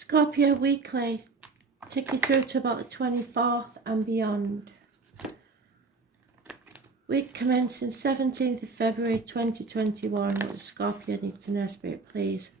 Scorpio weekly, take you through to about the 24th and beyond. Week commencing 17th of February 2021. What does Scorpio need to know, Spirit, please?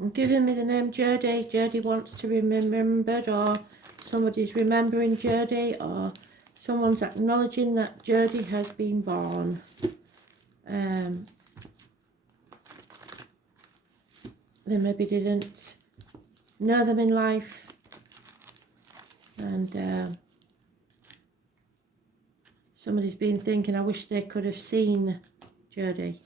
And giving me the name Jody. Jody wants to be remembered, or somebody's remembering Jody, or someone's acknowledging that Jody has been born. They maybe didn't know them in life, and somebody's been thinking, I wish they could have seen Jody.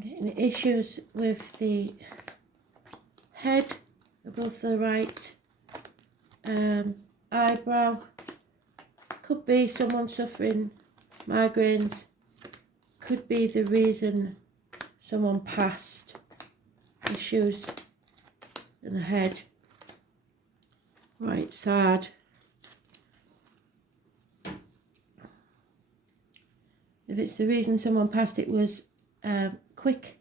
Getting issues with the head above the right eyebrow. Could be someone suffering migraines. Could be the reason someone passed. Issues in the head. Right side. If it's the reason someone passed, it was quick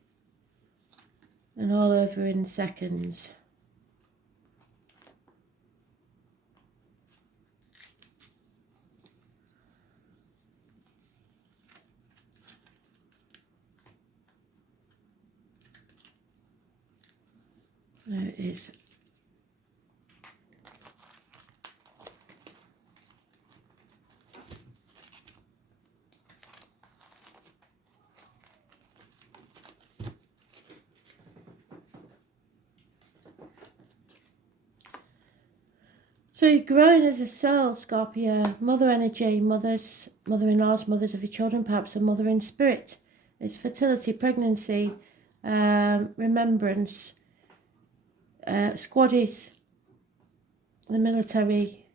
and all over in seconds. There it is. So you're growing as a soul, Scorpio. Mother energy, mothers, mother-in-laws, mothers of your children, perhaps a mother in spirit. It's fertility, pregnancy, remembrance, squaddies, the military.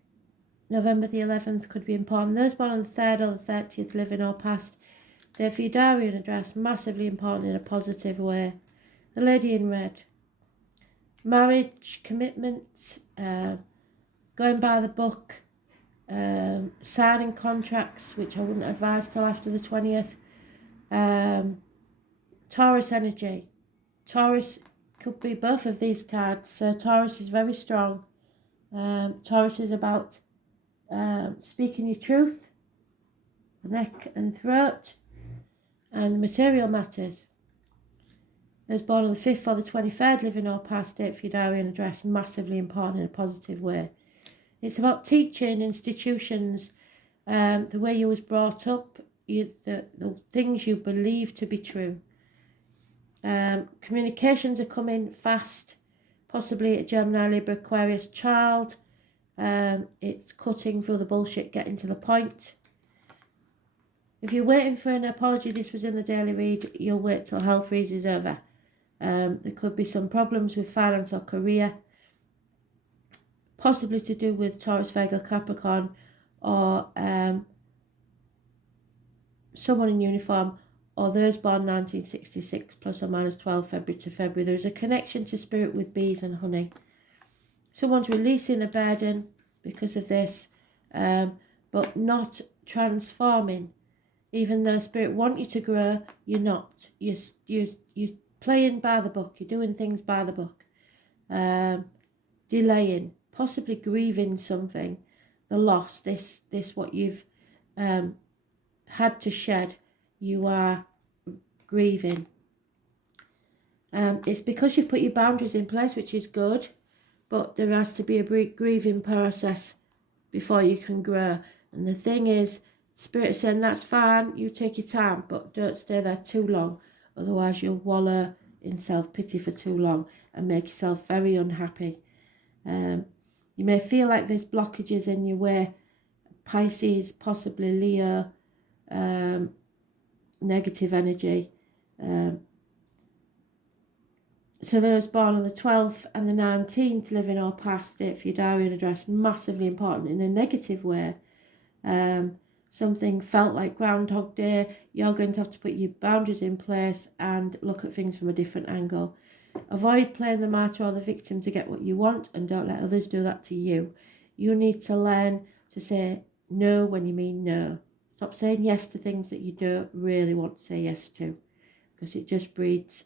November the 11th could be important. Those born on the 3rd or the 30th, living or past. Their Fudarian address, massively important in a positive way. The lady in red. Marriage, commitment, going by the book, signing contracts, which I wouldn't advise till after the 20th. Taurus energy. Taurus could be both of these cards. So Taurus is very strong. Taurus is about speaking your truth, neck and throat, and material matters. Those born on the 5th or the 23rd, living or past, date for your diary and address, massively important in a positive way. It's about teaching, institutions, the way you was brought up, the things you believe to be true. Communications are coming fast, possibly a Gemini, Libra, Aquarius child. It's cutting through the bullshit, getting to the point. If you're waiting for an apology, this was in the daily read, you'll wait till hell freezes over. There could be some problems with finance or career, possibly to do with Taurus, Virgo, Capricorn, or someone in uniform, or those born 1966, plus or minus 12 February to February. There is a connection to spirit with bees and honey. Someone's releasing a burden because of this, but not transforming. Even though spirit want you to grow, you're not. You're playing by the book. You're doing things by the book. delaying, possibly grieving something, the loss, this what you've had to shed, you are grieving. It's because you've put your boundaries in place, which is good, but there has to be a grieving process before you can grow. And the thing is, Spirit is saying that's fine, you take your time, but don't stay there too long, otherwise you'll wallow in self-pity for too long and make yourself very unhappy. You may feel like there's blockages in your way, Pisces, possibly Leo, negative energy. So those born on the 12th and the 19th, living or past it for your diary and address, massively important in a negative way. Something felt like Groundhog Day, you're going to have to put your boundaries in place and look at things from a different angle. Avoid playing the martyr or the victim to get what you want, and don't let others do that to you. You need to learn to say no when you mean no. Stop saying yes to things that you don't really want to say yes to, because it just breeds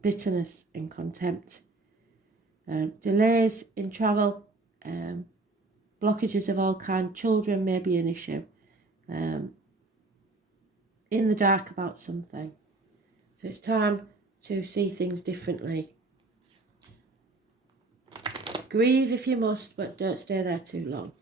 bitterness and contempt. Delays in travel, blockages of all kinds, children may be an issue. In the dark about something. So it's time to see things differently. Grieve if you must, but don't stay there too long.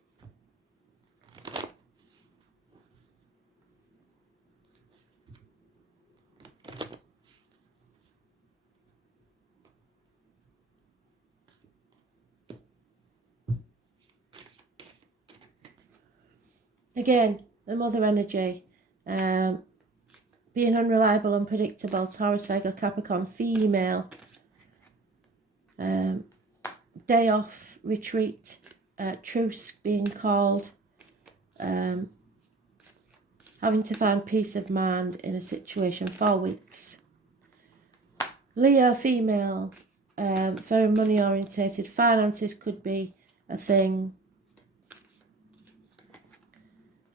Again, the mother energy, being unreliable, unpredictable, Taurus, Virgo, Capricorn, female, day off, retreat, truce being called, having to find peace of mind in a situation, 4 weeks. Leo, female, very money orientated, finances could be a thing.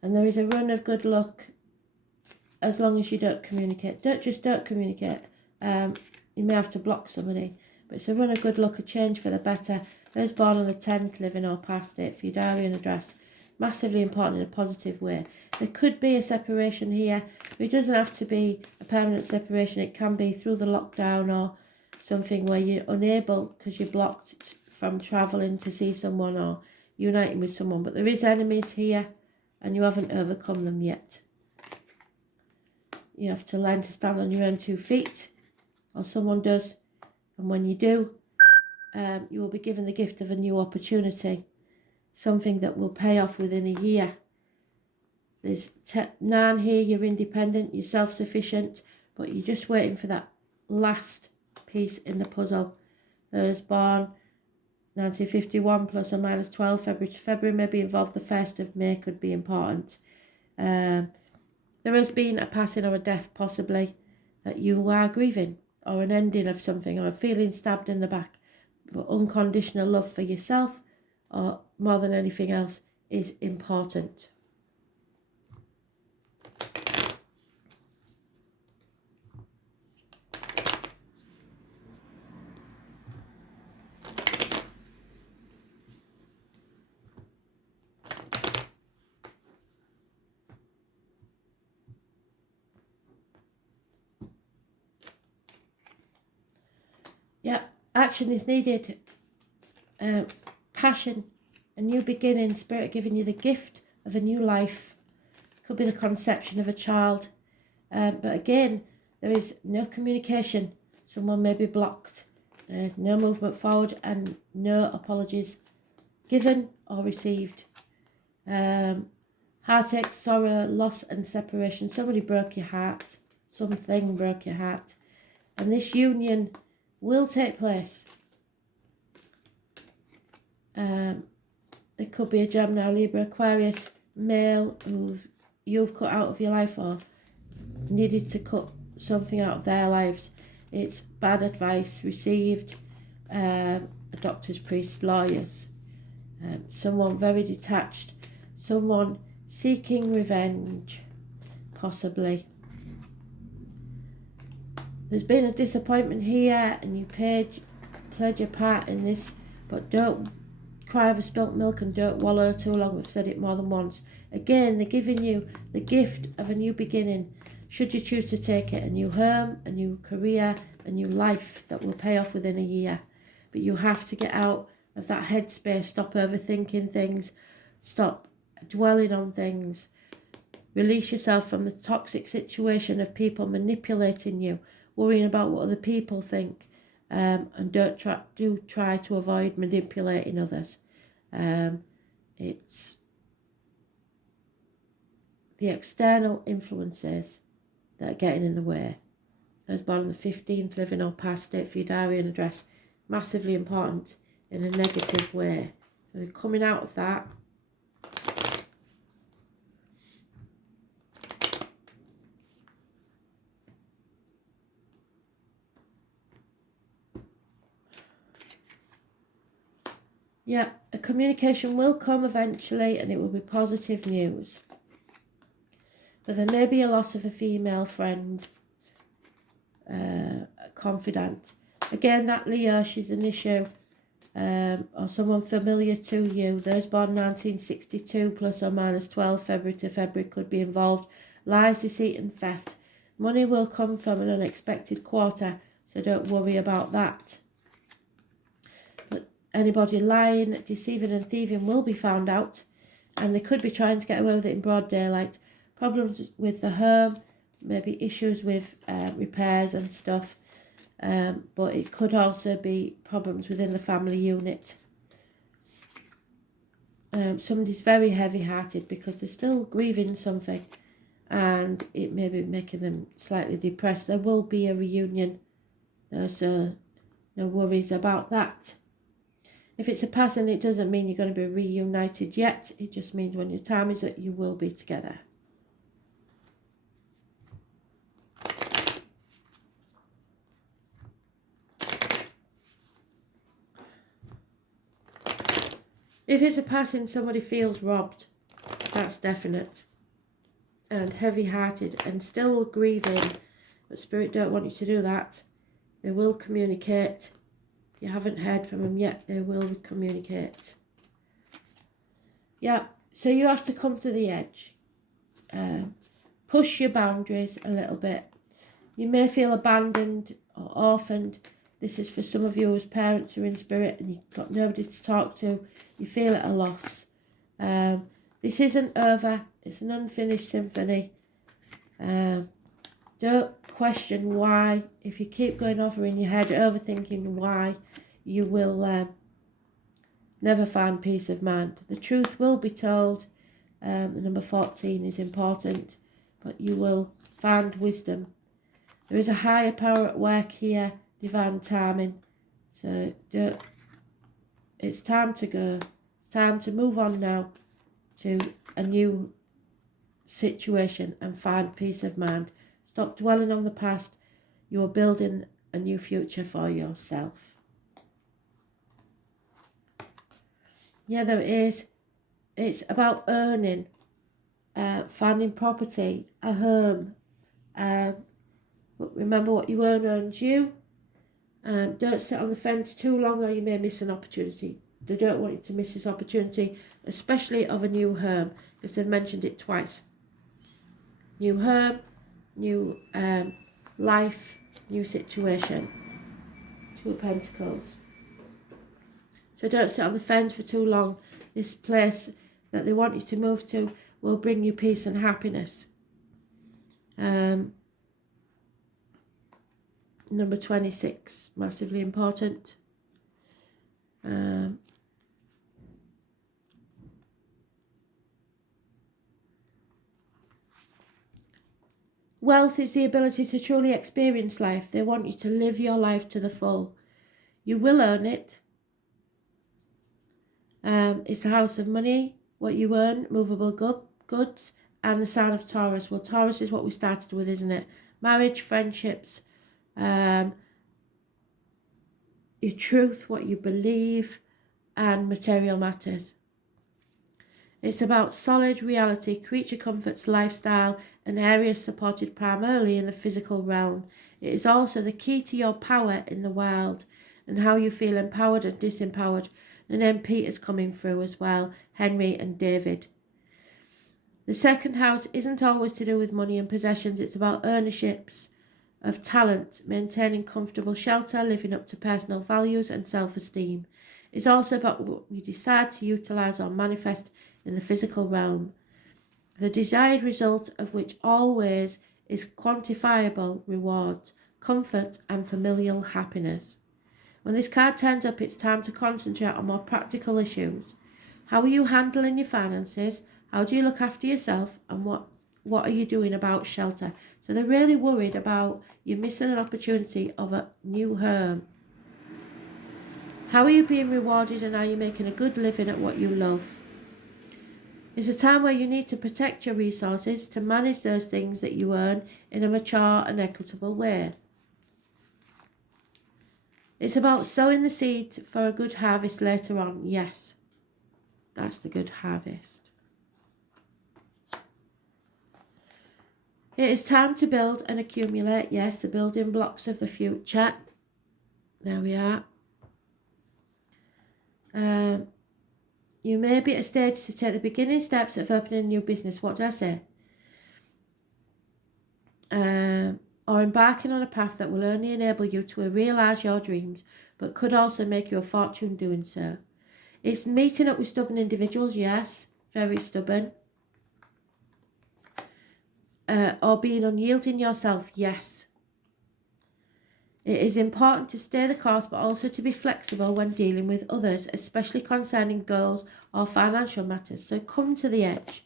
And there is a run of good luck as long as you don't communicate. Don't communicate. You may have to block somebody, but it's a run of good luck, a change for the better. Those born on the 10th, living or past it, for your diary and address, massively important in a positive way. There could be a separation here, but it doesn't have to be a permanent separation. It can be through the lockdown or something where you're unable because you're blocked from travelling to see someone or uniting with someone. But there is enemies here, and you haven't overcome them yet. You have to learn to stand on your own 2 feet, or someone does. And when you do, you will be given the gift of a new opportunity, something that will pay off within a year. There's 9 here, you're independent, you're self-sufficient, but you're just waiting for that last piece in the puzzle. Those born 1951 plus or minus 12, February to February, maybe involved the 1st of May, could be important. There has been a passing or a death possibly that you are grieving, or an ending of something, or a feeling stabbed in the back. But unconditional love for yourself, or more than anything else, is important. Yeah, action is needed. Passion, a new beginning, Spirit giving you the gift of a new life. Could be the conception of a child. But again, there is no communication. Someone may be blocked. No movement forward and no apologies given or received. Heartache, sorrow, loss and separation. Somebody broke your heart. Something broke your heart. And this union will take place. It could be a Gemini, Libra, Aquarius male who you've cut out of your life or needed to cut something out of their lives. It's bad advice received, a doctors, priests, lawyers, someone very detached, someone seeking revenge, possibly. There's been a disappointment here and you played your part in this, but don't cry over spilt milk and don't wallow too long. We've said it more than once. Again, they're giving you the gift of a new beginning. Should you choose to take it, a new home, a new career, a new life that will pay off within a year. But you have to get out of that headspace. Stop overthinking things. Stop dwelling on things. Release yourself from the toxic situation of people manipulating you, worrying about what other people think, and do try to avoid manipulating others. It's the external influences that are getting in the way. Those born on the 15th, living or past, state for your diary and address, massively important in a negative way. So coming out of that. Yeah, a communication will come eventually and it will be positive news. But there may be a loss of a female friend, a confidant. Again, that Leo, she's an issue, or someone familiar to you. Those born 1962 plus or minus 12 February to February could be involved. Lies, deceit and theft. Money will come from an unexpected quarter, so don't worry about that. Anybody lying, deceiving and thieving will be found out, and they could be trying to get away with it in broad daylight. Problems with the home, maybe issues with repairs and stuff, but it could also be problems within the family unit. Somebody's very heavy-hearted because they're still grieving something, and it may be making them slightly depressed. There will be a reunion, so no worries about that. If it's a passing, it doesn't mean you're going to be reunited yet. It just means when your time is up, you will be together. If it's a passing, somebody feels robbed. That's definite. And heavy-hearted and still grieving. But Spirit don't want you to do that. They will communicate. If you haven't heard from them yet, they will communicate. Yeah, so you have to come to the edge. Push your boundaries a little bit. You may feel abandoned or orphaned. This is for some of you as parents are in spirit and you've got nobody to talk to. You feel at a loss. This isn't over. It's an unfinished symphony. Don't question why. If you keep going over in your head, overthinking why, you will never find peace of mind. The truth will be told. The number 14 is important, but you will find wisdom. There is a higher power at work here, divine timing. So it's time to go. It's time to move on now to a new situation and find peace of mind. Stop dwelling on the past. You are building a new future for yourself. Yeah, there is. It's about earning, finding property, a home. But remember, what you earn earns you. Don't sit on the fence too long or you may miss an opportunity. They don't want you to miss this opportunity, especially of a new home, because they've mentioned it twice. New home, new life, new situation. Two of Pentacles. So don't sit on the fence for too long. This place that they want you to move to will bring you peace and happiness. Number 26, massively important. Wealth is the ability to truly experience life. They want you to live your life to the full. You will earn it. It's the house of money, what you earn, movable goods, and the sign of Taurus. Well, Taurus is what we started with, isn't it? Marriage, friendships, your truth, what you believe, and material matters. It's about solid reality, creature comforts, lifestyle, an area supported primarily in the physical realm. It is also the key to your power in the world and how you feel empowered and disempowered. And then Peter's coming through as well, Henry and David. The second house isn't always to do with money and possessions. It's about ownerships of talent, maintaining comfortable shelter, living up to personal values and self-esteem. It's also about what we decide to utilise or manifest in the physical realm, the desired result of which always is quantifiable rewards, comfort and familial happiness. When this card turns up, it's time to concentrate on more practical issues. How are you handling your finances? How do you look after yourself? And what are you doing about shelter? So they're really worried about you missing an opportunity of a new home. How are you being rewarded, and are you making a good living at what you love? It's a time where you need to protect your resources to manage those things that you earn in a mature and equitable way. It's about sowing the seeds for a good harvest later on. Yes, that's the good harvest. It is time to build and accumulate. Yes, the building blocks of the future. There we are. You may be at a stage to take the beginning steps of opening a new business. What did I say? Or embarking on a path that will only enable you to realise your dreams, but could also make you a fortune doing so. It's meeting up with stubborn individuals, yes, very stubborn. Or being unyielding yourself, yes. It is important to stay the course, but also to be flexible when dealing with others, especially concerning goals or financial matters. So come to the edge.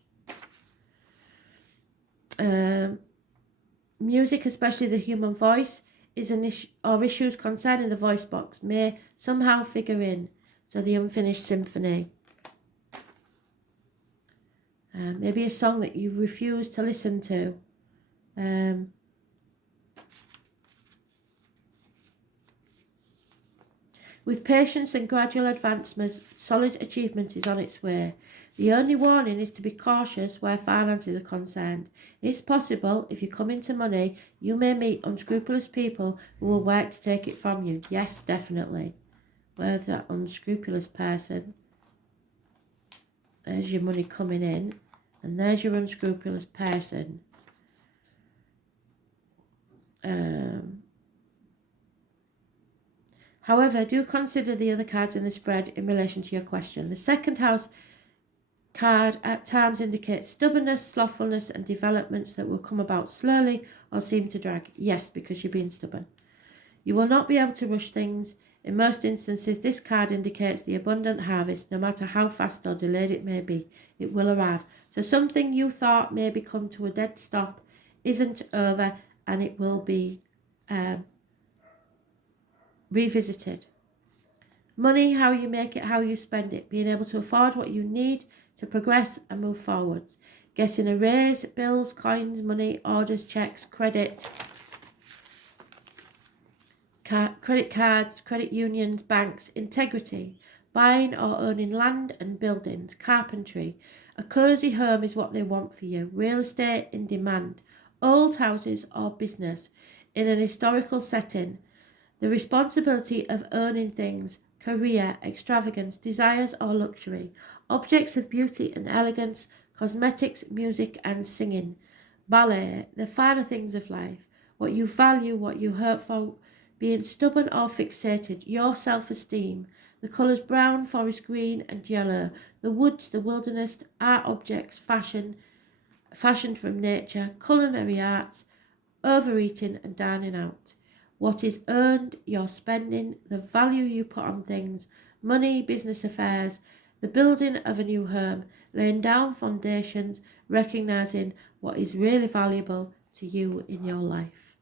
Music, especially the human voice, is an issue, or issues concerning the voice box may somehow figure in. So the unfinished symphony. Maybe a song that you refuse to listen to. With patience and gradual advancements, solid achievement is on its way. The only warning is to be cautious where finances are concerned. It's possible, if you come into money, you may meet unscrupulous people who will work to take it from you. Yes, definitely. Where's that unscrupulous person? There's your money coming in, and there's your unscrupulous person. However, do consider the other cards in the spread in relation to your question. The second house card at times indicates stubbornness, slothfulness, and developments that will come about slowly or seem to drag. Yes, because you're being stubborn. You will not be able to rush things. In most instances, this card indicates the abundant harvest, no matter how fast or delayed it may be. It will arrive. So something you thought may come to a dead stop isn't over, and it will be revisited. Money, how you make it, how you spend it. Being able to afford what you need to progress and move forwards. Getting a raise, bills, coins, money, orders, checks, credit cards, credit unions, banks, integrity. Buying or owning land and buildings, carpentry. A cosy home is what they want for you. Real estate in demand. Old houses or business in an historical setting. The responsibility of owning things, career, extravagance, desires or luxury, objects of beauty and elegance, cosmetics, music and singing, ballet, the finer things of life, what you value, what you hope for, being stubborn or fixated, your self-esteem, the colours brown, forest green and yellow, the woods, the wilderness, art objects, fashioned from nature, culinary arts, overeating and dining out. What is earned, your spending, the value you put on things, money, business affairs, the building of a new home, laying down foundations, recognising what is really valuable to you in your life.